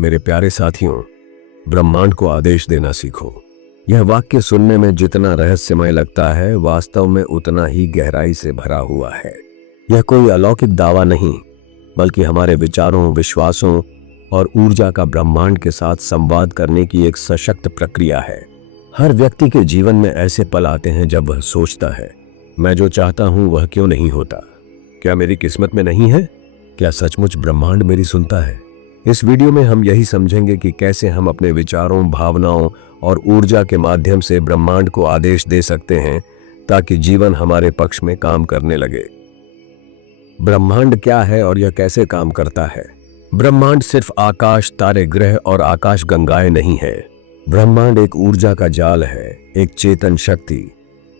मेरे प्यारे साथियों, ब्रह्मांड को आदेश देना सीखो। यह वाक्य सुनने में जितना रहस्यमय लगता है, वास्तव में उतना ही गहराई से भरा हुआ है। यह कोई अलौकिक दावा नहीं, बल्कि हमारे विचारों, विश्वासों और ऊर्जा का ब्रह्मांड के साथ संवाद करने की एक सशक्त प्रक्रिया है। हर व्यक्ति के जीवन में ऐसे पल आते हैं जब वह सोचता है, मैं जो चाहता हूं वह क्यों नहीं होता? क्या मेरी किस्मत में नहीं है? क्या सचमुच ब्रह्मांड मेरी सुनता है? इस वीडियो में हम यही समझेंगे कि कैसे हम अपने विचारों, भावनाओं और ऊर्जा के माध्यम से ब्रह्मांड को आदेश दे सकते हैं ताकि जीवन हमारे पक्ष में काम करने लगे। ब्रह्मांड क्या है और यह कैसे काम करता है? ब्रह्मांड सिर्फ आकाश, तारे, ग्रह और आकाश गंगाएं नहीं है। ब्रह्मांड एक ऊर्जा का जाल है, एक चेतन शक्ति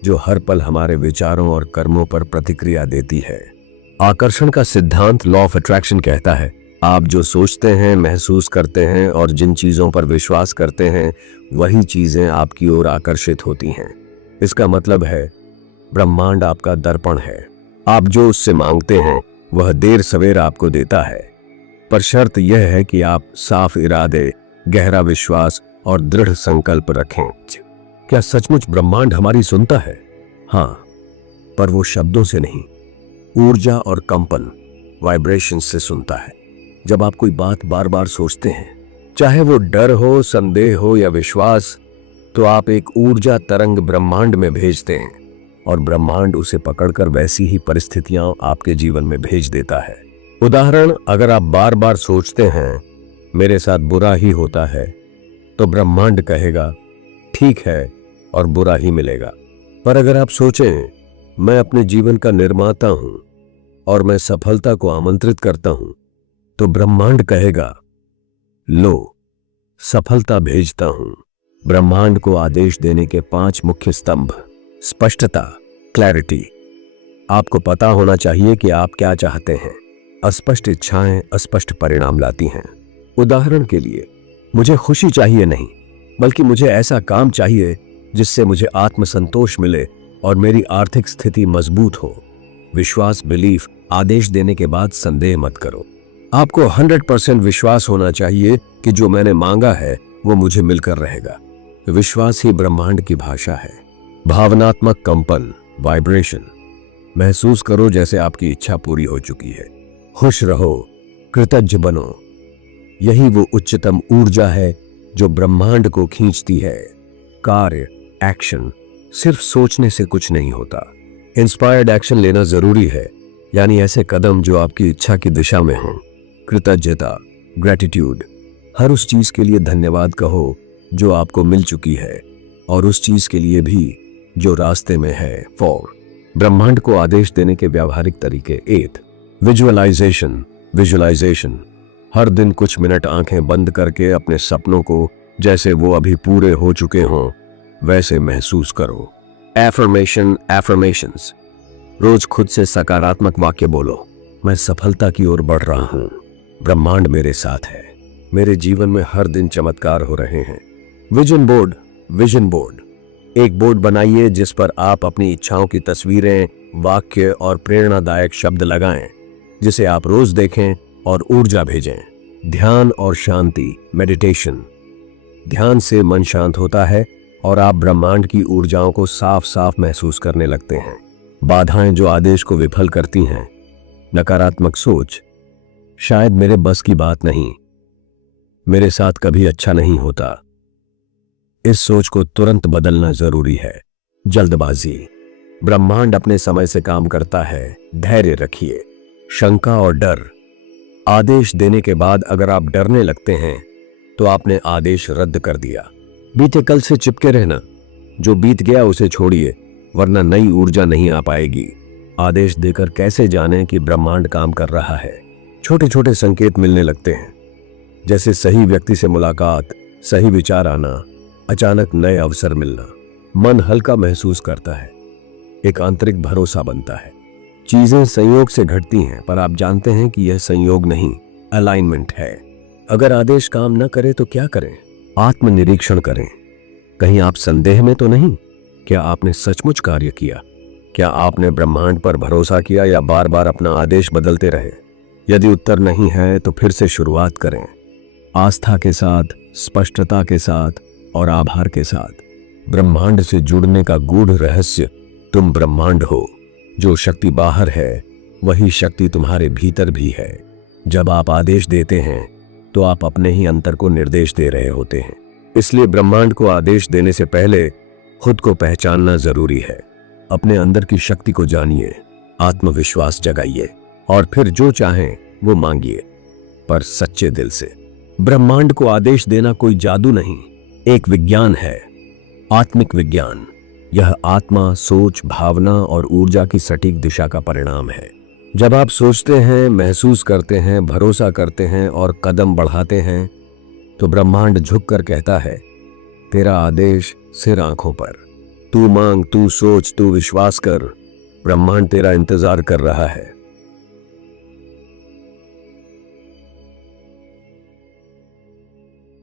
जो हर पल हमारे विचारों और कर्मों पर प्रतिक्रिया देती है। आकर्षण का सिद्धांत, लॉ ऑफ अट्रैक्शन, कहता है आप जो सोचते हैं, महसूस करते हैं और जिन चीजों पर विश्वास करते हैं वही चीजें आपकी ओर आकर्षित होती हैं। इसका मतलब है ब्रह्मांड आपका दर्पण है। आप जो उससे मांगते हैं वह देर सवेर आपको देता है, पर शर्त यह है कि आप साफ इरादे, गहरा विश्वास और दृढ़ संकल्प रखें। क्या सचमुच ब्रह्मांड हमारी सुनता है? हाँ, पर वो शब्दों से नहीं, ऊर्जा और कंपन, वाइब्रेशन से सुनता है। जब आप कोई बात बार बार सोचते हैं, चाहे वो डर हो, संदेह हो या विश्वास, तो आप एक ऊर्जा तरंग ब्रह्मांड में भेजते हैं और ब्रह्मांड उसे पकड़कर वैसी ही परिस्थितियां आपके जीवन में भेज देता है। उदाहरण, अगर आप बार बार सोचते हैं मेरे साथ बुरा ही होता है, तो ब्रह्मांड कहेगा ठीक है और बुरा ही मिलेगा। पर अगर आप सोचें मैं अपने जीवन का निर्माता हूं और मैं सफलता को आमंत्रित करता हूं, तो ब्रह्मांड कहेगा लो, सफलता भेजता हूं। ब्रह्मांड को आदेश देने के 5 मुख्य स्तंभ। स्पष्टता, क्लैरिटी। आपको पता होना चाहिए कि आप क्या चाहते हैं। अस्पष्ट इच्छाएं अस्पष्ट परिणाम लाती हैं। उदाहरण के लिए, मुझे खुशी चाहिए नहीं, बल्कि मुझे ऐसा काम चाहिए जिससे मुझे आत्मसंतोष मिले और मेरी आर्थिक स्थिति मजबूत हो। विश्वास, बिलीफ। आदेश देने के बाद संदेह मत करो। आपको 100% विश्वास होना चाहिए कि जो मैंने मांगा है वो मुझे मिलकर रहेगा। विश्वास ही ब्रह्मांड की भाषा है। भावनात्मक कंपन, वाइब्रेशन। महसूस करो जैसे आपकी इच्छा पूरी हो चुकी है। खुश रहो, कृतज्ञ बनो। यही वो उच्चतम ऊर्जा है जो ब्रह्मांड को खींचती है। कार्य, एक्शन। सिर्फ सोचने से कुछ नहीं होता। इंस्पायर्ड एक्शन लेना जरूरी है, यानी ऐसे कदम जो आपकी इच्छा की दिशा में हों। कृतज्ञता, ग्रेटिट्यूड। हर उस चीज के लिए धन्यवाद कहो जो आपको मिल चुकी है और उस चीज के लिए भी जो रास्ते में है। 4 ब्रह्मांड को आदेश देने के व्यावहारिक तरीके। 8 विजुअलाइजेशन। विजुअलाइजेशन। हर दिन कुछ मिनट आंखें बंद करके अपने सपनों को जैसे वो अभी पूरे हो चुके हों वैसे महसूस करो। Affirmation, affirmations. रोज खुद से सकारात्मक वाक्य बोलो। मैं सफलता की ओर बढ़ रहा हूं। ब्रह्मांड मेरे साथ है। मेरे जीवन में हर दिन चमत्कार हो रहे हैं। Vision board. Vision board. एक बोर्ड बनाइए जिस पर आप अपनी इच्छाओं की तस्वीरें, वाक्य और प्रेरणादायक शब्द लगाएं, जिसे आप रोज देखें और ऊर्जा भेजें। ध्यान और शांति, मेडिटेशन। ध्यान से मन शांत होता है और आप ब्रह्मांड की ऊर्जाओं को साफ साफ महसूस करने लगते हैं। बाधाएं जो आदेश को विफल करती हैं। नकारात्मक सोच। शायद मेरे बस की बात नहीं, मेरे साथ कभी अच्छा नहीं होता। इस सोच को तुरंत बदलना जरूरी है। जल्दबाजी। ब्रह्मांड अपने समय से काम करता है, धैर्य रखिए। शंका और डर। आदेश देने के बाद अगर आप डरने लगते हैं तो आपने आदेश रद्द कर दिया। बीते कल से चिपके रहना। जो बीत गया उसे छोड़िए, वरना नई ऊर्जा नहीं आ पाएगी। आदेश देकर कैसे जानें कि ब्रह्मांड काम कर रहा है? छोटे छोटे संकेत मिलने लगते हैं, जैसे सही व्यक्ति से मुलाकात, सही विचार आना, अचानक नए अवसर मिलना। मन हल्का महसूस करता है, एक आंतरिक भरोसा बनता है। चीजें संयोग से घटती हैं, पर आप जानते हैं कि यह संयोग नहीं, अलाइनमेंट है। अगर आदेश काम न करे तो क्या करें? आत्मनिरीक्षण करें। कहीं आप संदेह में तो नहीं? क्या आपने सचमुच कार्य किया? क्या आपने ब्रह्मांड पर भरोसा किया या बार बार अपना आदेश बदलते रहे? यदि उत्तर नहीं है तो फिर से शुरुआत करें। आस्था के साथ, स्पष्टता के साथ और आभार के साथ। ब्रह्मांड से जुड़ने का गूढ़ रहस्य, तुम ब्रह्मांड हो। जो शक्ति बाहर है वही शक्ति तुम्हारे भीतर भी है। जब आप आदेश देते हैं तो आप अपने ही अंतर को निर्देश दे रहे होते हैं। इसलिए ब्रह्मांड को आदेश देने से पहले खुद को पहचानना जरूरी है। अपने अंदर की शक्ति को जानिए, आत्मविश्वास जगाइए और फिर जो चाहें वो मांगिए, पर सच्चे दिल से। ब्रह्मांड को आदेश देना कोई जादू नहीं, एक विज्ञान है, आत्मिक विज्ञान। यह आत्मा, सोच, भावना और ऊर्जा की सटीक दिशा का परिणाम है। जब आप सोचते हैं, महसूस करते हैं, भरोसा करते हैं और कदम बढ़ाते हैं तो ब्रह्मांड झुककर कहता है, तेरा आदेश सिर आंखों पर। तू मांग, तू सोच, तू विश्वास कर। ब्रह्मांड तेरा इंतजार कर रहा है।